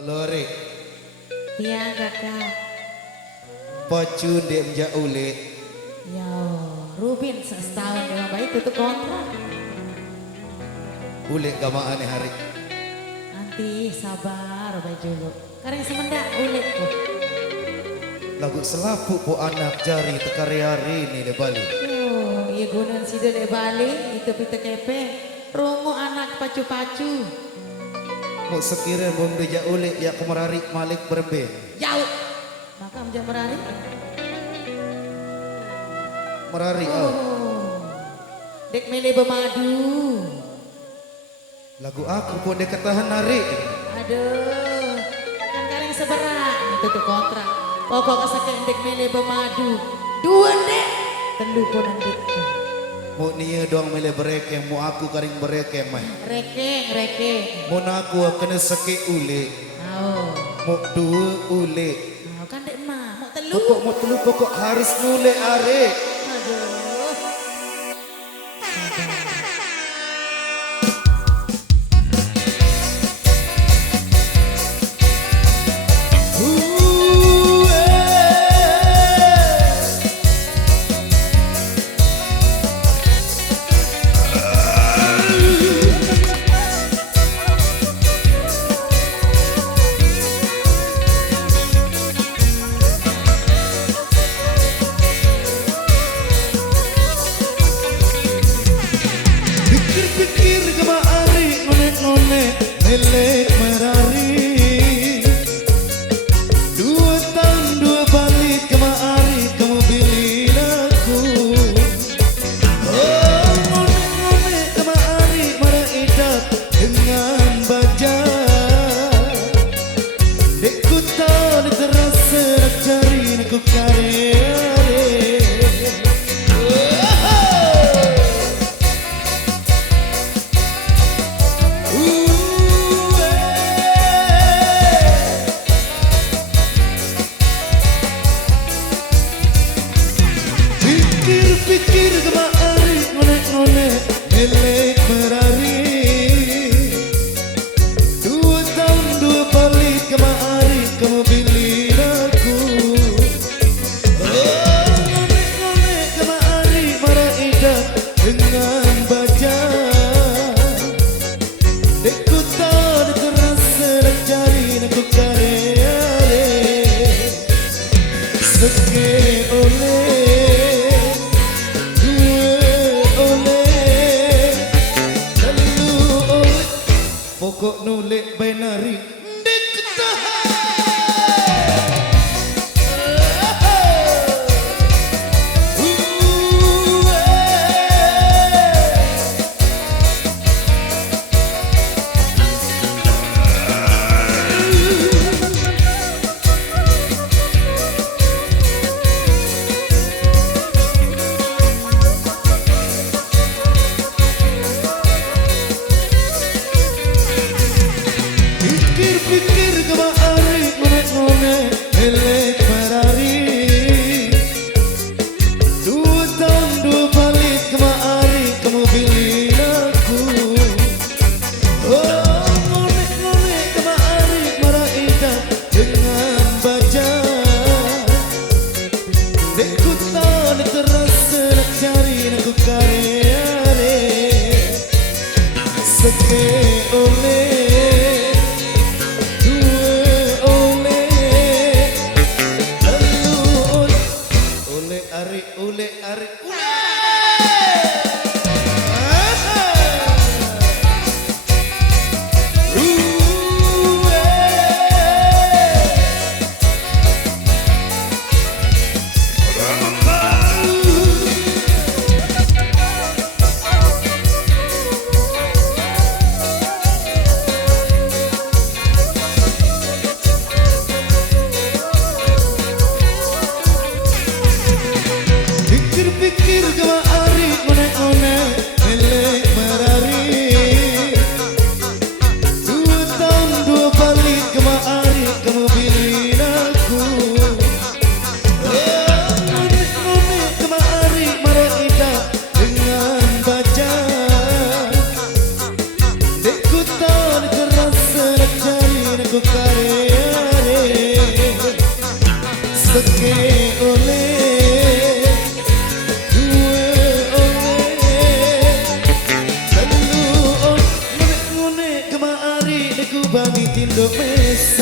Halo Rik. Iya kakak. Pocun dia menjak ule. Yo, Rubin setahun dia baik tutup kontrak. Ule gamaan hari. Nanti sabar baik dulu. Karena semendak ule kok. Lagu selapu po anak jari tekari-hari ini di Bali. Yo, iya gunan si de Bali itu pita kepe. Rungu anak pacu-pacu. Mau sekira bom dia ule ya kemerari malik berbe. Jauh. Maka menjadi merari. Merari Dek mele bermadu. Lagu aku pun dia ketahan hari. Aduh. Kan kareng seberat tutup kontrak. Pokok sakit dek mele bermadu. Dua dek. Tendu konan dek. Mau nia doang mele berekem, mau aku karing berekem mah. Rekeng. Mau aku kena sakit ule. Oh. Mau dua ule. Oh, kan dek mah mau telu. Mau telu pokok harus nule are. Aduh. Pikir kemari nonek melek merari. Dua tahun dua balik kemari kamu bilin aku. Oh nonek kemari marah idat dengan baja. Dekku tahu terasa nak cari aku karya. Pikir kemari nonek melek merari. Dua tahun dua balik kemari kamu bilin aku. Oh nonek kemari marah idat dengan baja. Dekku tahu terasa nak cari aku karya. Seke oleh pokok nulek binari Pikir kemari nonek melek merari. Dua tahun dua balik kemari kamu bilin aku. Oh nonek kemari marah idat dengan baja. Dekku tahu terasa nak cari aku karya. Seke oleh dua ke oleh dua oleh telu on ngune kemari deku bani tinduk Messi